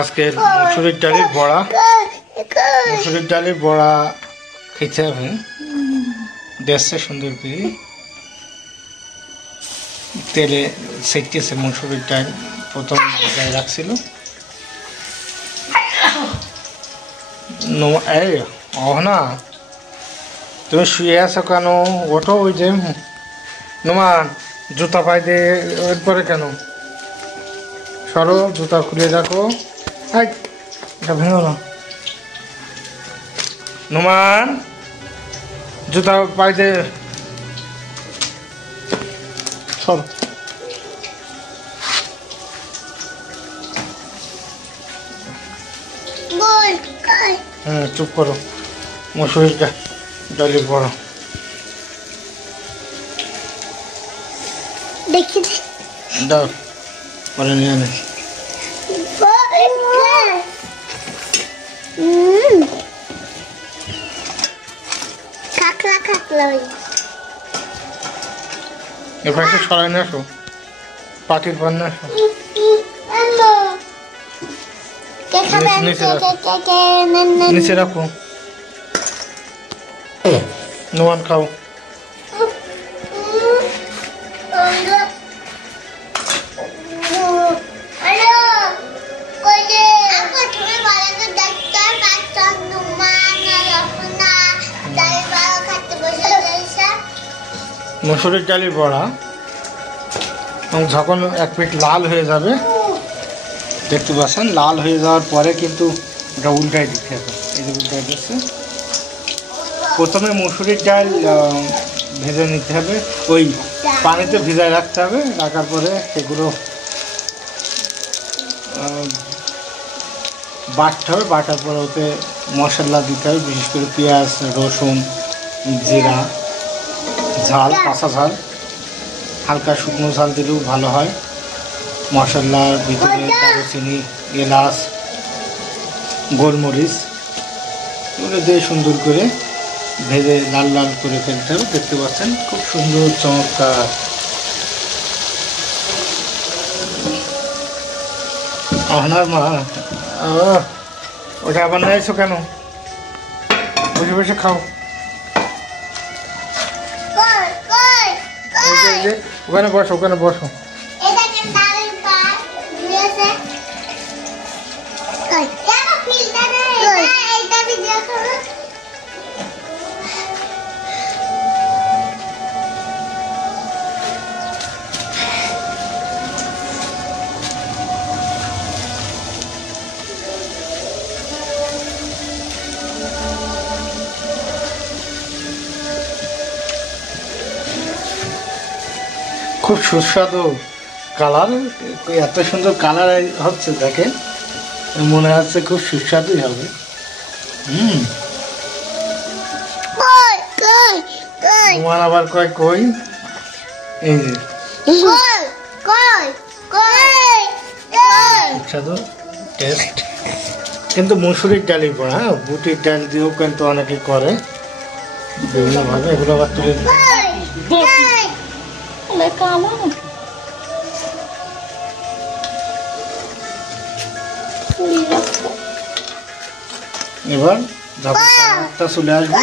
আজকের মুসুরির ডালের বড়া খেতে হবে। দেখছে সুন্দর করে তেলে সেকতেছে মুসুরির ডাল, প্রথম গায়ে রাখছিল। এই না, তুমি শুয়ে আছো কেন? ওঠো। ওই যে নোমান জুতা পাই দিয়ে এরপরে কেন সরো, জুতা খুলে রাখো। এটা ভেঙো না নোমান, জুতা পাই দে সর। চুপ করো। মসুরির ডালের বড়া দেখি দাও, পরে নিয়ে আনে। এবার একটু সরাই নিয়ে আসো, পাটির পান নিয়ে আসো। নিচে রাখো। নোমান খাও। মসুরির ডালের বড়া এবং যখন এক পিঠ লাল হয়ে যাবে, দেখতে পাচ্ছেন, লাল হয়ে যাওয়ার পরে কিন্তু এটা উল্টাই দিতে হবে। এই যে উল্টাই দিচ্ছে। প্রথমে মসুরির ডাল ভেজে নিতে হবে, ওই পানিতে ভিজায় রাখতে হবে। রাখার পরে সেগুলো বাটতে হবে। বাটার পরে ওতে মশলা দিতে হবে, বিশেষ করে পেঁয়াজ, রসুন, জিরা, ঝাল, কাঁচা ঝাল, হালকা শুকনো ঝাল দিলেও ভালো হয়। মশলার ভিতরে দারুচিনি, এলাচ, গোলমরিচ এগুলো দিয়ে সুন্দর করে ভেজে লাল লাল করে ফেলতে হবে। দেখতে পাচ্ছেন খুব সুন্দর চমৎকার। আপনার মা ওটা আবার নিয়ে এসো কেন? বসে বসে খাও। ওখানে বসো, ওখানে বসো। খুব সুস্বাদু কালার, এত সুন্দর কালার হচ্ছে, দেখেন মনে হচ্ছে খুব সুস্বাদুই হবে। তোমার আবার কয় কই, এই যে সুস্বাদু টেস্ট। কিন্তু মসুরির ডালই পড়া, হ্যাঁ, বুটির ডাল দিয়েও কিন্তু অনেকে করে বিভিন্নভাবে। এগুলো আবার তুলে এবার যখন চলে আসবে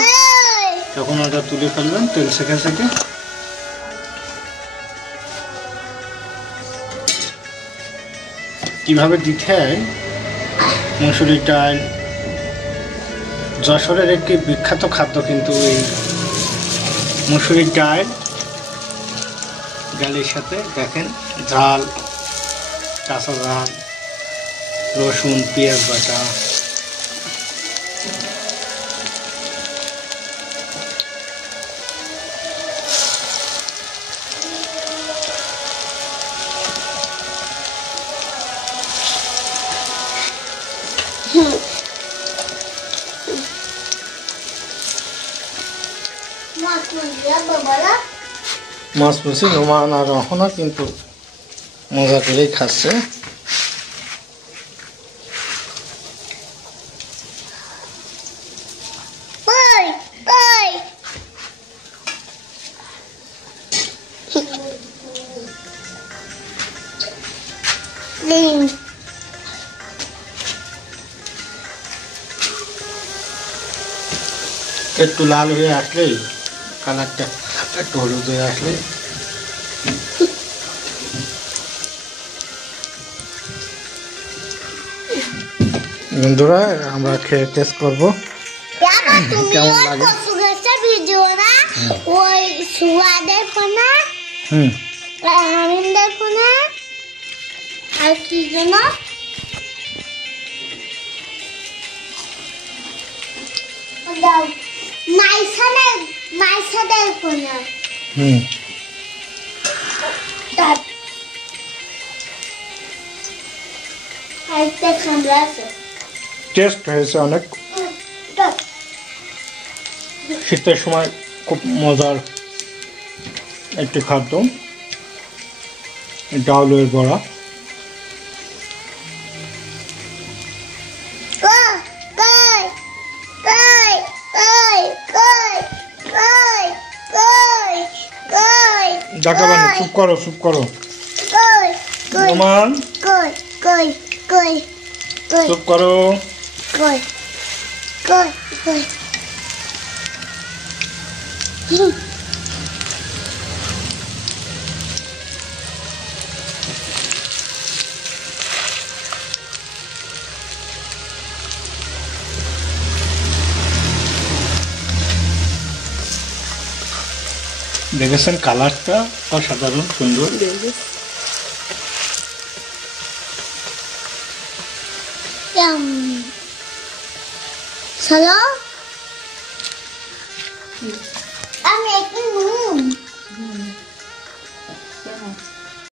তখন ওটা তুলে ফেলবেন তেল সেকে সেকে। কিভাবে দিতে হয় মসুরির ডাল যশোরের একটি বিখ্যাত খাদ্য, কিন্তু এই মসুরির ডালের সাথে দেখেন ঝাল, কাঁচা ঝাল, রসুন, পেঁয়াজ বাটা, মাছ পুষি নোমান আর রহনা কিন্তু মজা করেই খাচ্ছে। একটু লাল হয়ে আসলেই কালারটা একটু হলুদ হয়ে আসলে বন্ধুরা আমরা খেয়ে টেস্ট করবো কেমন লাগে। ওই সুয়াদের ফোনা হামিমদের ফোনা আর কি যেন মাইসাদের ফোনা টেস্ট হয়েছে অনেক। শীতের সময় খুব মজার একটি খাদ্য ডাউলের বড়া। ডাকাবানি চুপ করো চুপ করো রোমান চুপ করো। দেখেছেন কালারটা অসাধারণ সুন্দর। আমি একদিন